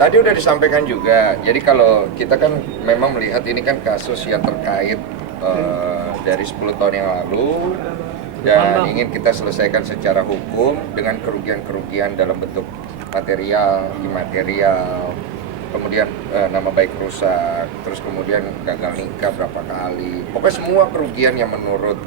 Tadi udah disampaikan juga, jadi kalau kita kan memang melihat ini kan kasus yang terkait dari 10 tahun yang lalu dan ingin kita selesaikan secara hukum dengan kerugian-kerugian dalam bentuk material, imaterial, kemudian nama baik rusak, terus kemudian gagal nikah berapa kali, pokoknya semua kerugian yang menurut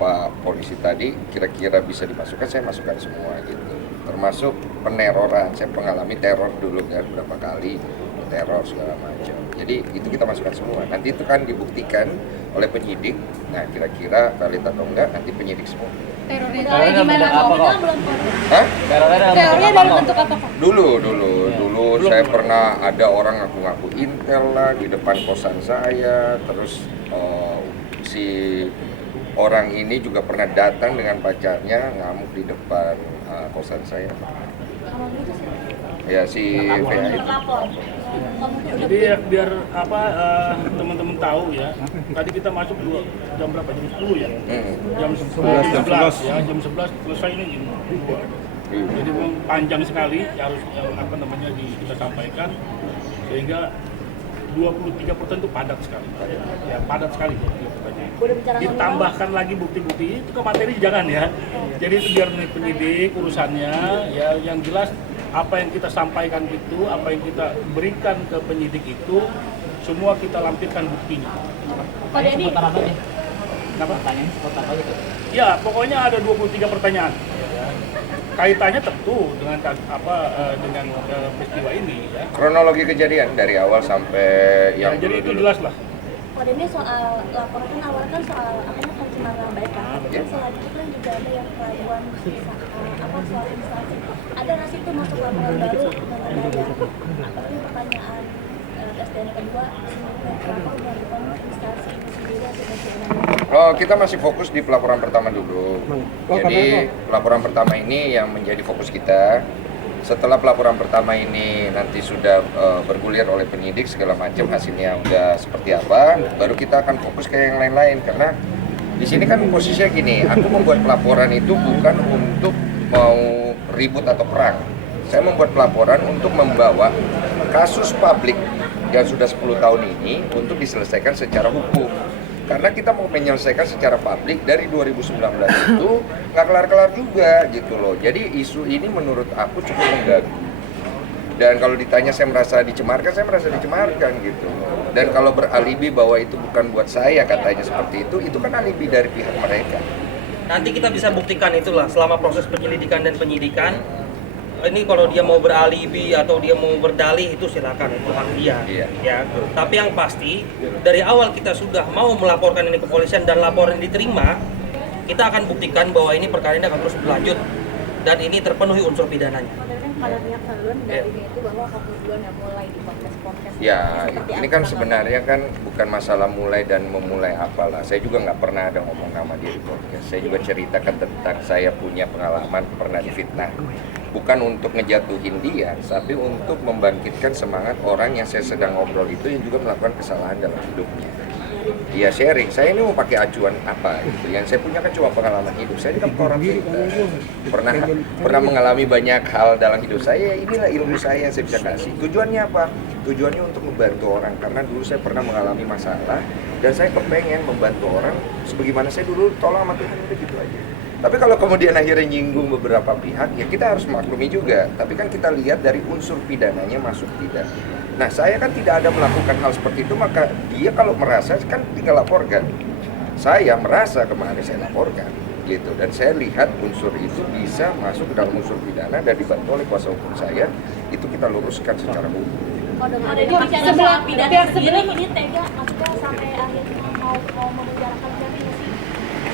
Pak Polisi tadi kira-kira bisa dimasukkan, saya masukkan semua gitu. Termasuk peneroran, saya mengalami teror dulu kan berapa kali, teror segala macam. Jadi itu kita masukkan semua. Nanti itu kan dibuktikan oleh penyidik. Nah kira-kira valid atau enggak nanti penyidik semua. Terornya gimana? Hah? Terornya dalam bentuk apa kok? Dulu saya pernah ada orang ngaku-ngaku intel lah di depan kosan saya. Terus si orang ini juga pernah datang dengan pacarnya ngamuk di depan kosan saya. Ya si VA itu. Jadi ya, biar teman-teman tahu ya. Tadi kita masuk jam berapa? Jam 10 ya. Jam 11 ya. Jam 11 selesai ini jam 2. Jadi panjang sekali harus kita sampaikan sehingga 23% itu padat sekali. Ya, padat sekali. Ditambahkan lagi bukti-bukti itu ke materi jangan ya. Jadi itu biar penyidik urusannya ya, yang jelas apa yang kita sampaikan itu, apa yang kita berikan ke penyidik itu semua kita lampirkan buktinya. Pak Denny, Kenapa? Pertanyaan seperti apa gitu? Ya, pokoknya ada 23 pertanyaan. Kaitannya tentu dengan dengan peristiwa ini ya. Kronologi kejadian dari awal sampai yang jadi itu jelas lah. Pada ini soal laporan kan awalnya kan soal pencemaran nama baik kan, dan selanjutnya kan juga ada yang keraguan soal instansi. Ada nggak sih itu masuk laporan baru dengan ada pertanyaan SDN kedua kenapa melakukan instansi itu sendiri atau bagaimana? Oh, kita masih fokus di pelaporan pertama dulu. Jadi pelaporan pertama ini yang menjadi fokus kita. Setelah pelaporan pertama ini nanti sudah bergulir oleh penyidik segala macam, hasilnya udah seperti apa, baru kita akan fokus ke yang lain-lain. Karena di sini kan posisinya gini, aku membuat pelaporan itu bukan untuk mau ribut atau perang. Saya membuat pelaporan untuk membawa kasus publik yang sudah 10 tahun ini untuk diselesaikan secara hukum. Karena kita mau menyelesaikan secara publik dari 2019 itu nggak kelar-kelar juga gitu loh. Jadi isu ini menurut aku cukup mengganggu. Dan kalau ditanya saya merasa dicemarkan gitu. Dan kalau beralibi bahwa itu bukan buat saya katanya seperti itu kan alibi dari pihak mereka. Nanti kita bisa buktikan itulah selama proses penyelidikan dan penyidikan. Ini kalau dia mau beralibi atau dia mau berdalih itu silakan, itu hak dia. Iya. Ya. Tapi yang pasti dari awal kita sudah mau melaporkan ini ke kepolisian dan laporan diterima, kita akan buktikan bahwa ini perkara ini akan terus berlanjut dan ini terpenuhi unsur pidananya. Kalau pihak saluran dari itu bahwa duluan yang mulai di podcast. Ya, ini kan sebenarnya kan bukan masalah mulai dan memulai apalah. Saya juga nggak pernah ada ngomong nama dia di podcast. Saya juga ceritakan tentang saya punya pengalaman pernah difitnah. Bukan untuk ngejatuhin dia, tapi untuk membangkitkan semangat orang yang saya sedang ngobrol itu yang juga melakukan kesalahan dalam hidupnya. Iya, sharing. Saya ini mau pakai acuan apa gitu. Yang saya punya kan cuma pengalaman hidup. Saya ini kan orang pernah mengalami banyak hal dalam hidup saya. Inilah ilmu saya yang saya bisa kasih. Tujuannya apa? Tujuannya untuk membantu orang. Karena dulu saya pernah mengalami masalah dan saya kepengen membantu orang sebagaimana saya dulu tolong sama Tuhan, udah gitu aja. Tapi kalau kemudian akhirnya nyinggung beberapa pihak, ya kita harus maklumi juga. Tapi kan kita lihat dari unsur pidananya masuk tidak. Nah, saya kan tidak ada melakukan hal seperti itu, maka dia kalau merasa kan tinggal laporkan. Saya merasa kemarin saya laporkan, gitu. Dan saya lihat unsur itu bisa masuk ke dalam unsur pidana dan dibantu oleh kuasa hukum saya, itu kita luruskan secara hukum. Ada di bicara pidana sendiri ini tega maksudnya sampai akhirnya mau memenjarakan siapa sih?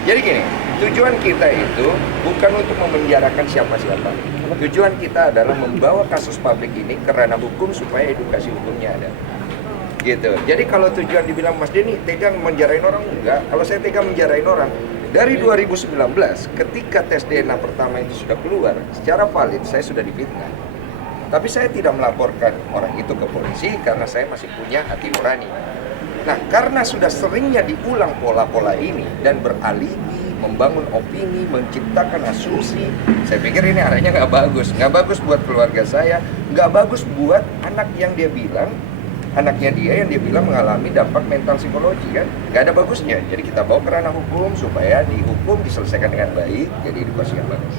Jadi gini, tujuan kita itu bukan untuk memenjarakan siapa-siapa. Tujuan kita adalah membawa kasus publik ini ke ranah hukum supaya edukasi hukumnya ada. Gitu. Jadi kalau tujuan dibilang Mas Denny tega menjarain orang, enggak. Kalau saya tega menjarain orang, dari 2019 ketika tes DNA pertama itu sudah keluar, secara valid saya sudah difitnah. Tapi saya tidak melaporkan orang itu ke polisi karena saya masih punya hati nurani. Nah, karena sudah seringnya diulang pola-pola ini dan beralibi, membangun opini, menciptakan asumsi, saya pikir ini arahnya nggak bagus. Nggak bagus buat keluarga saya, nggak bagus buat anaknya dia yang dia bilang mengalami dampak mental psikologi kan. Nggak ada bagusnya. Jadi kita bawa ke ranah hukum supaya dihukum, diselesaikan dengan baik, jadi edukasi yang bagus.